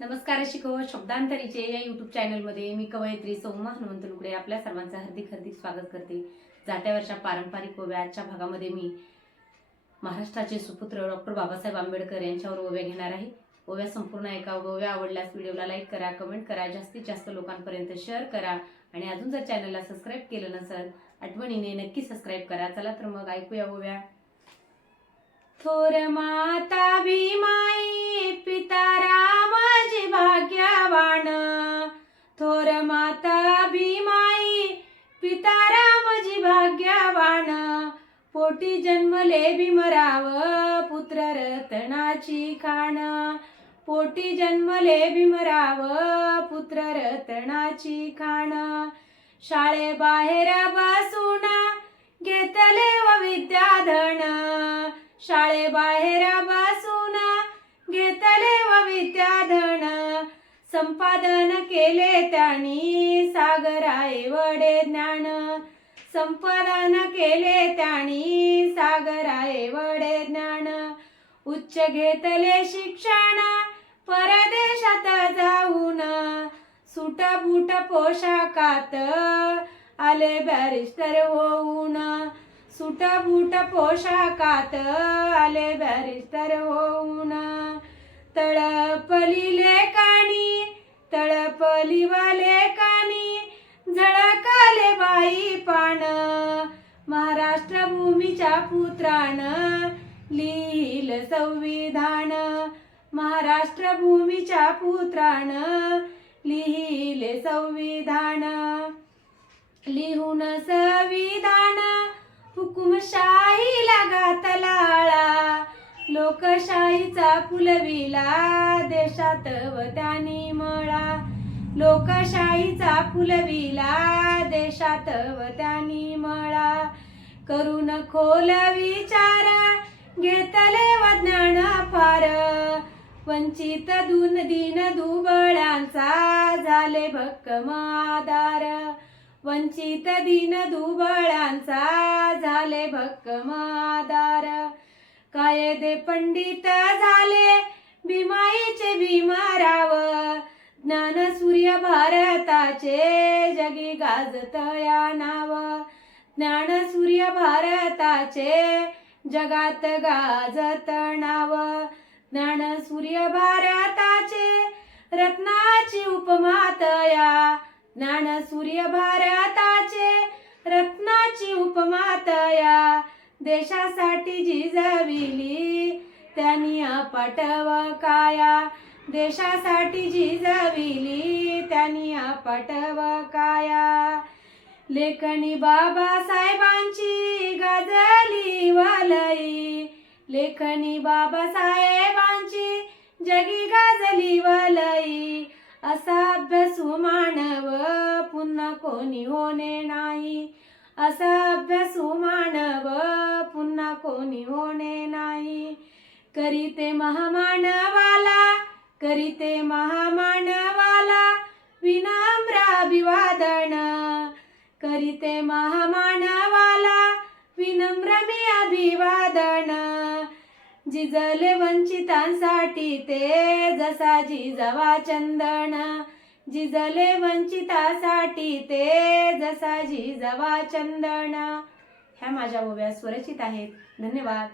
नमस्कार शिकव शब्दांतरीचे या युट्यूब चॅनलमध्ये मी कवयित्री सौमा हनुमंत लुकडे आपल्या सर्वांचं हार्दिक हार्दिक स्वागत करते. जात्यावरच्या पारंपरिक ओव्या आजच्या भागामध्ये मी महाराष्ट्राचे सुपुत्र डॉक्टर बाबासाहेब आंबेडकर यांच्यावर ओव्या घेणार आहे. ओव्या संपूर्ण ऐका ओव्या आवडल्यास व्हिडिओला लाईक करा कमेंट करा जास्तीत जास्त लोकांपर्यंत शेअर करा आणि अजून जर चॅनलला सबस्क्राईब केलं नसेल आठवणीने नक्की सबस्क्राईब करा. चला तर मग ऐकूया ओव्या. थोर माता भीमाई पोटी जन्मले भीमराव पुत्र रतनाची खाण. पोटी जन्मले भीमराव पुत्र रतनाची खाण. शाळेबाहेर बसून घेतले व विद्याधन शाळेबाहेर बसून घेतले व विद्याधन संपादन केले त्यांनी सागराय वडे ज्ञान. संपादन केले त्यांनी सागराय वडे ज्ञान. उच्च घेतले शिक्षण परदेशात जाऊन. सुट बुट पोशाखात आले बॅरिस्टर होऊन. सुट बुट पोशाखात आले बॅरिस्टर होऊन. झाले बाई पान महाराष्ट्र भूमीच्या पुत्रान लिहिल संविधान महाराष्ट्र भूमीच्या पुत्रान लिहिल संविधान. लिहून संविधान हुकुमशाहीला घातलाळा लोकशाहीचा फुलविला देशात व त्यानी मळा लोकशाहीचा फुलविला देशात व त्यानी मळा करून खोल विचार घेतले व ज्ञान फार. वंचित दून दिन दुबळांचा झाले भक्कम आधार वंचित दिन दुबळांचा झाले भक्कम आधार कायदे पंडित झाले भीमाईचे भीमराव ज्ञान सूर्य भारताचे जगी गाजत या नाव. ज्ञान सूर्य भारताचे जगात गाजत नाव. ज्ञान सूर्य भारताचे रत्नाची उपमातया ज्ञान सूर्य भारताचे रत्नाची उपमातया देशासाठी जिजविली त्यांनी पाठव काया. देशासाठी जिजविली त्यांनी आपटव काया. लेखणी बाबासाहेबांची गाजली वलई. लेखणी बाबासाहेबांची जगी गाजली वलई. असा अभ्यासू मानव पुन्हा कोणी होणे नाही. असा अभ्यासू मानव पुन्हा कोणी होणे नाही. करीते महामानवाला करीते महामानवाला विनम्र अभिवादन. करीते महामानवाला विनम्र मी अभिवादन. जिजले वंचितांसाठी ते जसा जिजवा चंदन. जिजले वंचितासाठी ते जसा जिजवा चंदन. ह्या माझ्या ओव्या स्वरचित आहेत. धन्यवाद.